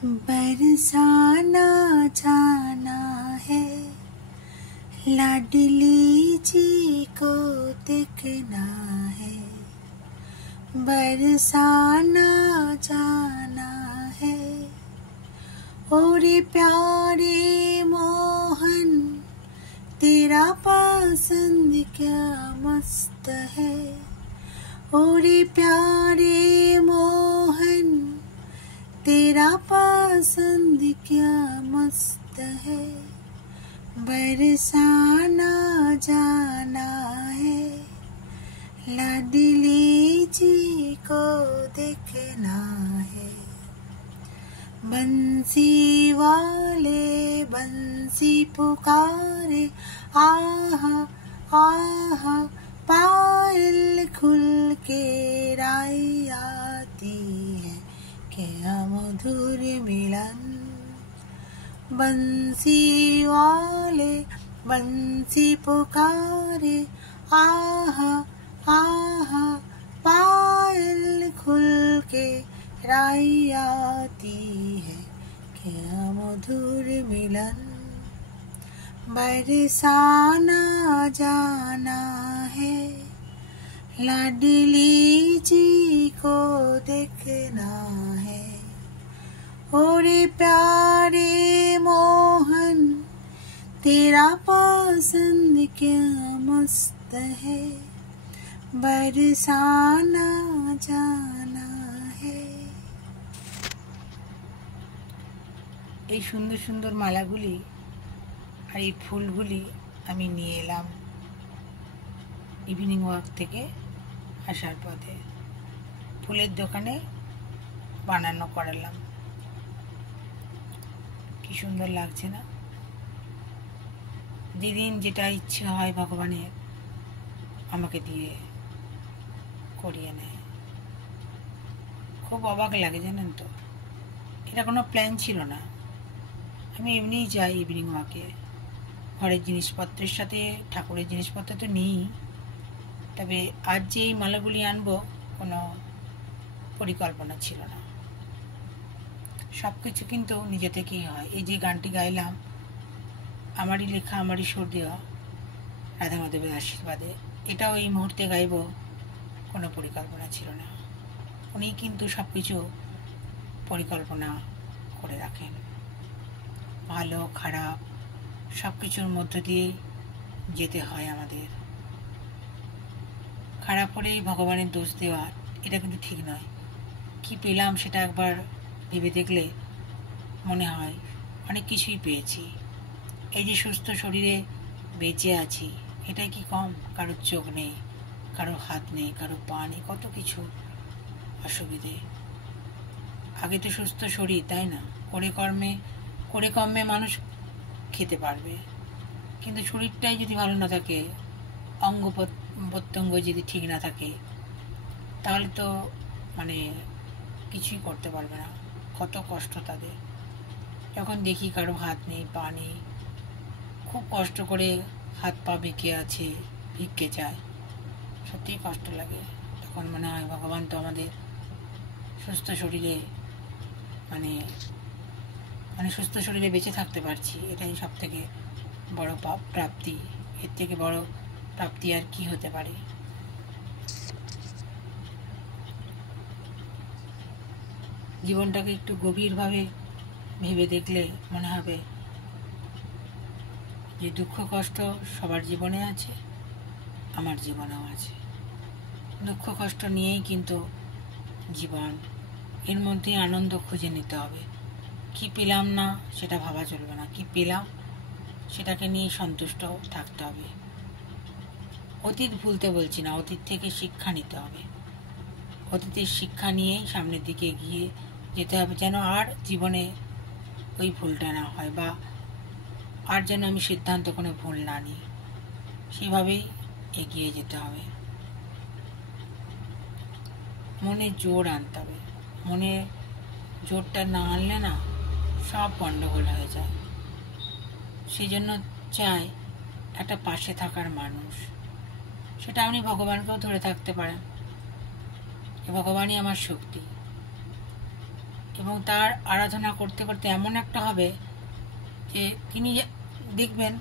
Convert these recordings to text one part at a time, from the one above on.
बरसाना जाना है, लाडली जी को देखना है। बरसाना जाना है, और प्यारे मोहन तेरा पसंद क्या मस्त है। और प्यारे मोहन तेरा पसंद क्या मस्त है। बरसाना जाना है, लाडली जी को देखना है। बंसी वाले बंसी पुकारे, आह आह पायल खुल के राई आती है, क्या मधुर मिलन। बंसी वाले बंसी पुकारे, आह आह पायल खुल के राई आती है, क्या मधुर मिलन। बरसाना जाना है, लाडली जी को देखना है। और प्यारे मोहन तेरा पसंद क्या मस्त है। बरसाना जाना है। এই সুন্দর সুন্দর মালাগুলি আর এই ফুলগুলি আমি নিয়ে এলাম ইভিনিং ওয়াক থেকে আসার পথে। ফুলের দোকানে বানানো করালাম। কি সুন্দর লাগছে না? যেদিন যেটা ইচ্ছে হয় ভগবানের আমাকে দিয়ে করিয়ে নেয়। খুব অবাক লাগে জানেন তো। এটা কোনো প্ল্যান ছিল না, আমি এমনিই যাই ইভিনিং ওয়াকে। ঘরের জিনিসপত্রের সাথে ঠাকুরের জিনিসপত্র তো নেই, তবে আজ যে এই মালাগুলি আনবো কোনো পরিকল্পনা ছিল না। সব কিছু কিন্তু নিজে থেকেই হয়। এই যে গানটি গাইলাম, আমারই লেখা, আমারই সুর দেওয়া, রাধা মাধবের আশীর্বাদে। এটাও এই মুহূর্তে গাইব, কোনো পরিকল্পনা ছিল না। উনি কিন্তু সব কিছু পরিকল্পনা করে রাখেন। ভালো খারাপ সব কিছুর মধ্য দিয়েই যেতে হয় আমাদের। খারাপ হলেই ভগবানের দোষ দেওয়া, এটা কিন্তু ঠিক নয়। কি পেলাম সেটা একবার ভেবে দেখলে মনে হয় অনেক কিছুই পেয়েছি। এই যে সুস্থ শরীরে বেঁচে আছি, এটাই কি কম? কারোর চোখ নেই, কারোর হাত নেই, কারোর পা নেই, কত কিছু অসুবিধে। আগে তো সুস্থ শরীর, তাই না? করে কর্মে মানুষ খেতে পারবে, কিন্তু শরীরটাই যদি ভালো না থাকে, অঙ্গ প্রত্যঙ্গ যদি ঠিক না থাকে, তাহলে তো কিছুই করতে পারবে না। কত কষ্ট তাদের। যখন দেখি কারো হাত নেই, পা নেই, খুব কষ্ট করে হাত পা বেঁকে আছে, ভিক্ষে চায়, সত্যিই কষ্ট লাগে। তখন মনে হয় ভগবান তো আমাদের সুস্থ শরীরে সুস্থ শরীরে বেঁচে থাকতে পারছি, এটাই সব থেকে বড় প্রাপ্তি। এর থেকে বড় প্রাপ্তি আর কি হতে পারে? জীবনটাকে একটু গভীরভাবে ভেবে দেখলে মনে হবে যে দুঃখ কষ্ট সবার জীবনে আছে, আমার জীবনেও আছে। দুঃখ কষ্ট নিয়েই কিন্তু জীবন। এর মধ্যে আনন্দ খুঁজে নিতে হবে। কি পেলাম না সেটা ভাবা চলবে না, কি পেলাম সেটাকে নিয়ে সন্তুষ্ট থাকতে হবে। অতীত ভুলতে বলছি না, অতীত থেকে শিক্ষা নিতে হবে। অতীতের শিক্ষা নিয়েই সামনের দিকে এগিয়ে যেতে হবে, যেন আর জীবনে ওই ভুলটা না হয়, বা আর যেন আমি সিদ্ধান্ত কোনো ভুল না নিই। সেভাবেই এগিয়ে যেতে হবে। মনে জোর আনতে হবে। মনে জোরটা না আনলে না সব গণ্ডগোল হয়ে যায়। সেই জন্য চাই একটা পাশে থাকার মানুষ। সেটা আপনি ভগবানকেও ধরে থাকতে পারেন। ভগবানই আমার শক্তি। এবং তার আরাধনা করতে করতে এমন একটা হবে যে তিনি দেখবেন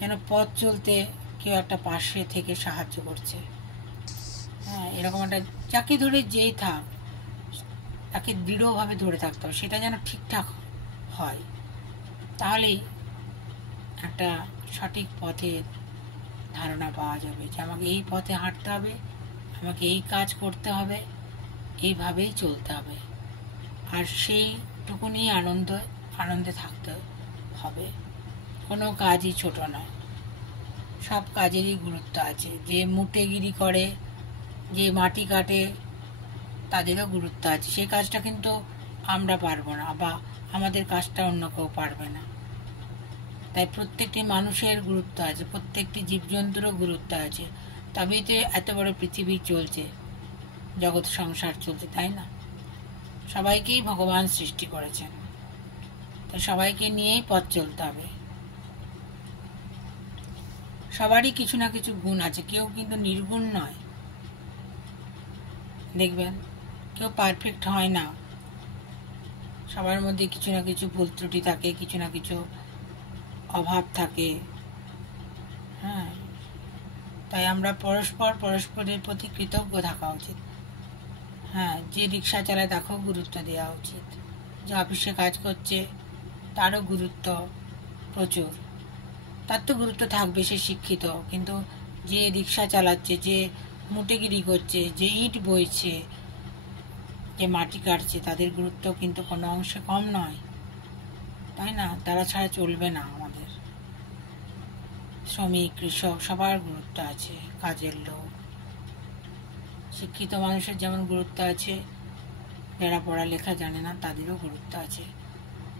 যেন পথ চলতে কেউ একটা পাশে থেকে সাহায্য করছে। হ্যাঁ, এরকম একটা, যাকে ধরে যেই থাক তাকে দৃঢ়ভাবে ধরে থাকতে হবে, সেটা যেন ঠিকঠাক হয়। তাহলেই একটা সঠিক পথের ধারণা পাওয়া যাবে যে আমাকে এই পথে হাঁটতে হবে, আমাকে এই কাজ করতে হবে, এইভাবেই চলতে হবে। আর সেইটুকুনি আনন্দে থাকতে হবে। কোনো কাজই ছোট নয়, সব কাজেরই গুরুত্ব আছে। যে মুটেগিরি করে, যে মাটি কাটে, তাদেরও গুরুত্ব আছে। সেই কাজটা কিন্তু আমরা পারবো না, বা আমাদের কাজটা অন্য কেউ পারবে না। তাই প্রত্যেকটি মানুষের গুরুত্ব আছে, প্রত্যেকটি জীবজন্তুরও গুরুত্ব আছে। তবেই তো এত বড় পৃথিবী চলছে, জগৎ সংসার চলছে, তাই না? সবাইকেই ভগবান সৃষ্টি করেছেন, তাই সবাইকে নিয়েই পথ চলতে হবে। সবারই কিছু না কিছু গুণ আছে, কেউ কিন্তু নির্গুণ নয়। দেখবেন কেউ পারফেক্ট হয় না, সবার মধ্যে কিছু না কিছু ভুল ত্রুটি থাকে, কিছু না কিছু অভাব থাকে। হ্যাঁ, তাই আমরা পরস্পরের প্রতি কৃতজ্ঞ থাকা উচিত। হ্যাঁ, যে রিক্সা চালায় তাকেও গুরুত্ব দেওয়া উচিত, যে অফিসে কাজ করছে তারও গুরুত্ব প্রচুর। তার তো গুরুত্ব থাকবে, সে শিক্ষিত, কিন্তু যে রিক্সা চালাচ্ছে, যে মুটেগিরি করছে, যে ইট বইছে, যে মাটি কাটছে, তাদের গুরুত্ব কিন্তু কোনো অংশে কম নয়, তাই না? তারা ছাড়া চলবে না আমাদের। শ্রমিক, কৃষক সবার গুরুত্ব আছে, কাজের লোক। শিক্ষিত মানুষের যেমন গুরুত্ব আছে, যারা পড়ালেখা জানে না তাদেরও গুরুত্ব আছে।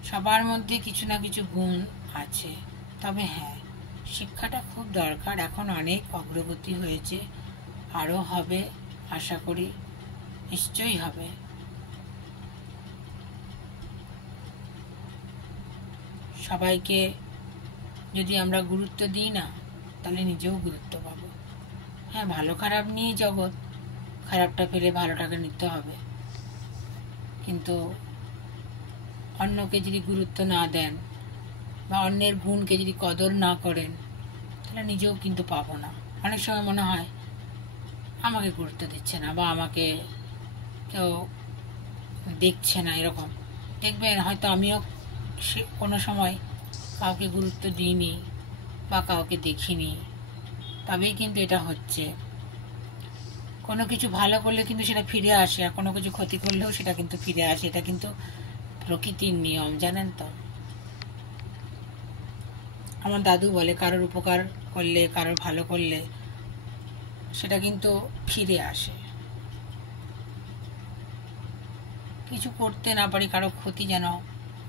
সবার মধ্যে কিছু না কিছু গুণ আছে। তবে হ্যাঁ, শিক্ষাটা খুব দরকার। এখন অনেক অগ্রগতি হয়েছে, আরও হবে, আশা করি নিশ্চয়ই হবে। সবাইকে যদি আমরা গুরুত্ব দিই না, তাহলে নিজেও গুরুত্ব পাবো। হ্যাঁ, ভালো খারাপ নিয়ে জগৎ, খারাপটা পেলে ভালোটাকে নিতে হবে। কিন্তু অন্যকে যদি গুরুত্ব না দেন, বা অন্যের গুণকে যদি কদর না করেন, তাহলে নিজেও কিন্তু পাবো না। অনেক সময় মনে হয় আমাকে গুরুত্ব দিচ্ছে না, বা আমাকে কেউ দেখছে না, এরকম। দেখবেন হয়তো আমিও কোনো সময় কাউকে গুরুত্ব দিইনি বা কাউকে দেখিনি, তবেই কিন্তু এটা হচ্ছে। কোনো কিছু ভালো করলে কিন্তু সেটা ফিরে আসে, আর কোনো কিছু ক্ষতি করলেও সেটা কিন্তু ফিরে আসে। এটা কিন্তু প্রকৃতির নিয়ম, জানেন তো? আমার দাদু বলে, কারোর উপকার করলে, কারোর ভালো করলে সেটা কিন্তু ফিরে আসে। কিছু করতে না পারি, কারো ক্ষতি যেন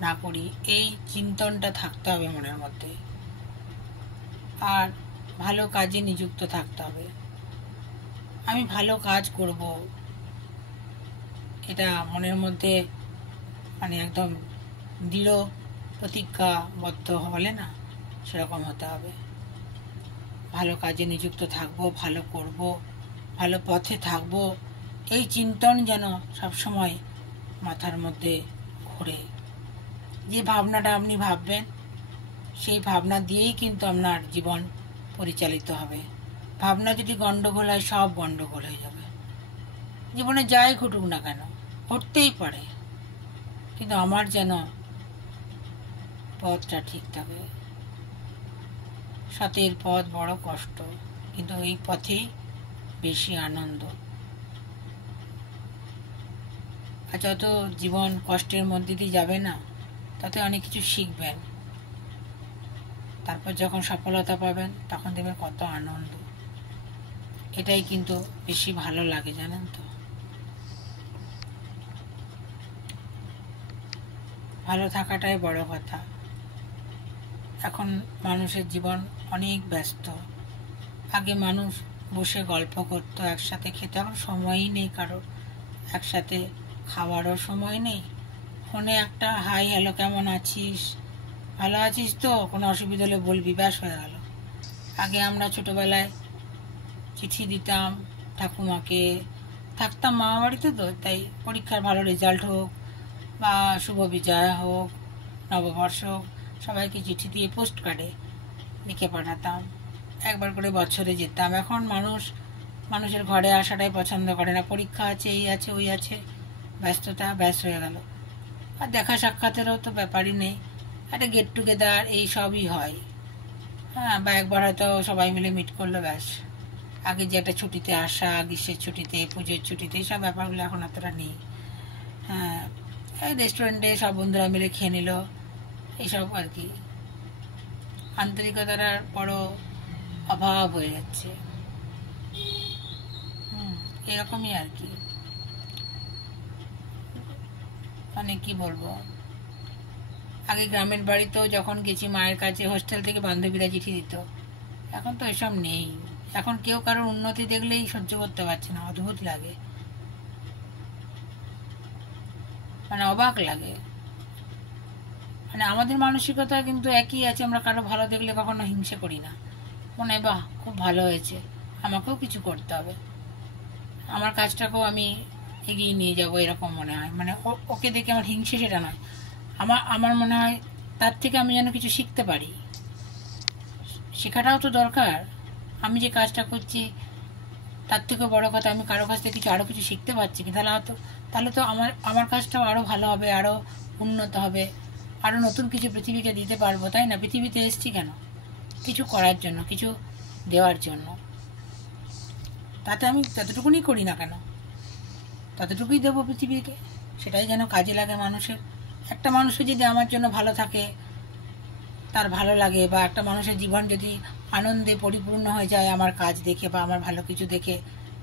না করি, এই চিন্তনটা থাকতে হবে মনের মধ্যে। আর ভালো কাজে নিযুক্ত থাকতে হবে। আমি ভালো কাজ করব, এটা মনের মধ্যে মানে একদম দৃঢ় প্রতিজ্ঞাবদ্ধ বলে না, সেরকম হতে হবে। ভালো কাজে নিযুক্ত থাকব, ভালো করব, ভালো পথে থাকব, এই চিন্তন যেন সবসময় মাথার মধ্যে ঘোরে। যে ভাবনাটা আপনি ভাববেন, সেই ভাবনা দিয়েই কিন্তু আপনার জীবন পরিচালিত হবে। ভাবনা যদি গণ্ডগোল হয়, সব গণ্ডগোল হয়ে যাবে। জীবনে যাই ঘটুক না কেন, ঘটতেই পারে, কিন্তু আমার যেন পথটা ঠিক থাকে। সতের পথ বড় কষ্ট, কিন্তু এই পথেই বেশি আনন্দ। আর যত জীবন কষ্টের মধ্যে দিয়ে যাবে না, তাতে অনেক কিছু শিখবেন। তারপর যখন সফলতা পাবেন, তখন দেখবেন কত আনন্দ। এটাই কিন্তু বেশি ভালো লাগে, জানেন তো? ভালো থাকাটাই বড় কথা। এখন মানুষের জীবন অনেক ব্যস্ত। আগে মানুষ বসে গল্প করতো, একসাথে খেতে, এখন সময়ই নেই কারোর, একসাথে খাওয়ারও সময় নেই। ফোনে একটা হাই হ্যালো, কেমন আছিস, ভালো আছিস তো, কোনো অসুবিধা হলে বলবি, ব্যাস হয়ে গেল। আগে আমরা ছোটোবেলায় চিঠি দিতাম ঠাকুমাকে, থাকতাম মামা বাড়িতে, তো তাই পরীক্ষার ভালো রেজাল্ট হোক বা শুভ বিজয় হোক, নববর্ষ হোক, সবাইকে চিঠি দিয়ে পোস্ট কার্ডে লিখে পাঠাতাম। একবার করে বছরে যেতাম। এখন মানুষের ঘরে আসাটাই পছন্দ করে না। পরীক্ষা আছে, এই আছে, ওই আছে, ব্যস্ততা, ব্যাস হয়ে গেল। আর দেখা সাক্ষাতেরও তো ব্যাপারই নেই। একটা গেট টুগেদার এই সবই হয়। হ্যাঁ, বা একবার হয়তো সবাই মিলে মিট করলো, ব্যাস। আগে যে একটা ছুটিতে আসা, গ্রীষ্মের ছুটিতে, পুজোর ছুটিতে, এইসব ব্যাপারগুলো এখন অতটা নেই। হ্যাঁ, এই রেস্টুরেন্টে সব বন্ধুরা মিলে খেয়ে নিল, এইসব আর কি। আন্তরিকতার আর বড় অভাব হয়ে যাচ্ছে। এরকমই আর কি। মানে কি বলবো, আগে গ্রামের বাড়িতেও যখন গেছি মায়ের কাছে, হোস্টেল থেকে বান্ধবীরা চিঠি দিত। এখন তো এসব নেই। এখন কেউ কারোর উন্নতি দেখলেই সহ্য করতে পারছে না, অদ্ভুত লাগে, মানে অবাক লাগে। মানে আমাদের মানসিকতা কিন্তু একই আছে, আমরা কারো ভালো দেখলে কখনো হিংসে করি না। মনে হয় বাহ, খুব ভালো হয়েছে, আমাকেও কিছু করতে হবে, আমার কাজটাকেও আমি এগিয়ে নিয়ে যাবো, এরকম মনে হয়। মানে ওকে দেখে আমার হিংসে সেটা নয়, আমার মনে হয় তার থেকে আমি যেন কিছু শিখতে পারি। শেখাটাও তো দরকার। আমি যে কাজটা করছি তার থেকে বড় কথা, আমি কারো কাছ থেকে কিছু আরও কিছু শিখতে পারছি কি, তাহলে তো আমার কাজটাও আরও ভালো হবে, আরও উন্নত হবে, আরও নতুন কিছু পৃথিবীকে দিতে পারবো, তাই না? পৃথিবীতে এসেছি কেন? কিছু করার জন্য, কিছু দেওয়ার জন্য। তাতে আমি ততটুকুনি করি না কেন, ততটুকুই দেবো পৃথিবীকে, সেটাই যেন কাজে লাগে মানুষের। একটা মানুষের যদি আমার জন্য ভালো থাকে, তার ভালো লাগে, বা একটা মানুষের জীবন যদি আনন্দে পরিপূর্ণ হয়ে যায় আমার কাজ দেখে বা আমার ভালো কিছু দেখে,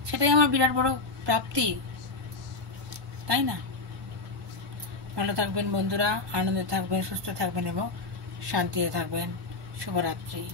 সেটাই আমার বিরাট বড় প্রাপ্তি, তাই না? ভালো থাকবেন বন্ধুরা, আনন্দে থাকবেন, সুস্থ থাকবেন এবং শান্তিতে থাকবেন। শুভরাত্রি।